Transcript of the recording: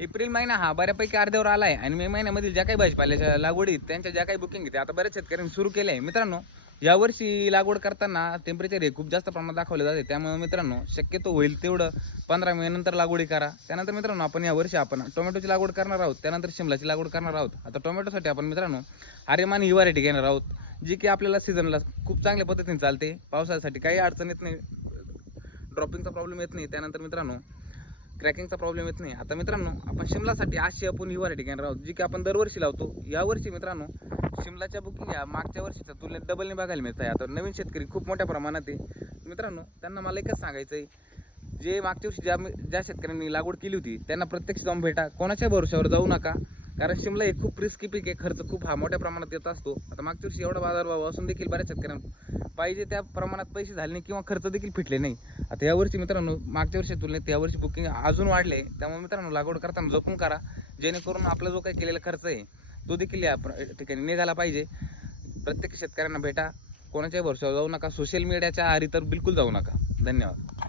April महिना हा बऱ्यापैकी अर्ध्यावर आला आहे आणि मे महिन्यामधील ज्या काही भाजीपाल्याच्या लागवडी त्यांच्या ज्या काही बुकिंग आहेत आता बऱ्याच शेतकऱ्यांनी सुरू केले आहे. मित्रांनो, यावर्षी लागवड करताना टेम्परेचर हे खूप जास्त प्रमाणात दाखवले जाते. त्यामुळे मित्रांनो शक्यतो होईल तेवढं 15 मे नंतर लागवडी करा. त्यानंतर मित्रांनो आपण यावर्षी आपण टोमॅटोची लागवड करणार आहोत, त्यानंतर शिमलाची लागवड करणार आहोत. आता टोमॅटोसाठी आपण मित्रांनो आर्यमान ही व्हरायटी घेणार आहोत, जी की आपल्याला सीझनला खूप चांगल्या पद्धतीने चालते. पावसासाठी काही अडचण येत नाही, ड्रॉपिंगचा प्रॉब्लेम येत नाही. त्यानंतर मित्रांनो क्रॅकिंगचा प्रॉब्लेम येत नाही. आता मित्रांनो आपण शिमलासाठी अशी आपण ही व्हरायटी घेणार आहोत, जी की आपण दरवर्षी लावतो. यावर्षी मित्रांनो शिमलाच्या बुकिंग या मागच्या वर्षीच्या तुलनेत डबलने बघायला मिळत आहे. आता नवीन शेतकरी खूप मोठ्या प्रमाणात आहे. मित्रांनो त्यांना मला एकच सांगायचं आहे, जे मागच्या वर्षी ज्या शेतकऱ्यांनी लागवड केली होती त्यांना प्रत्यक्ष जाऊन भेटा, कोणाच्या भरोश्यावर जाऊ नका. कारण शिमला हे खूप रिस्की पीक आहे, खर्च खूप मोठ्या प्रमाणात येत असतो. आता मागच्या वर्षी एवढा बाजारभाव असून देखील बऱ्याच शेतकऱ्यांना पाहिजे त्या प्रमाणात पैसे झाले नाही किंवा खर्च देखील फिटले नाही. आता यावर्षी मित्रांनो मागच्या वर्षी तुलनेत यावर्षी बुकिंग अजून वाढले. त्यामुळे मित्रांनो लागवड करताना जपून करा, जेणेकरून आपला जो काही केलेला खर्च आहे तो देखील या ठिकाणी निघाला पाहिजे. प्रत्येक शेतकऱ्यांना भेटा, कोणाच्याही भरोश्यावर जाऊ नका, सोशल मीडियाच्या आहारी तर बिलकुल जाऊ नका. धन्यवाद.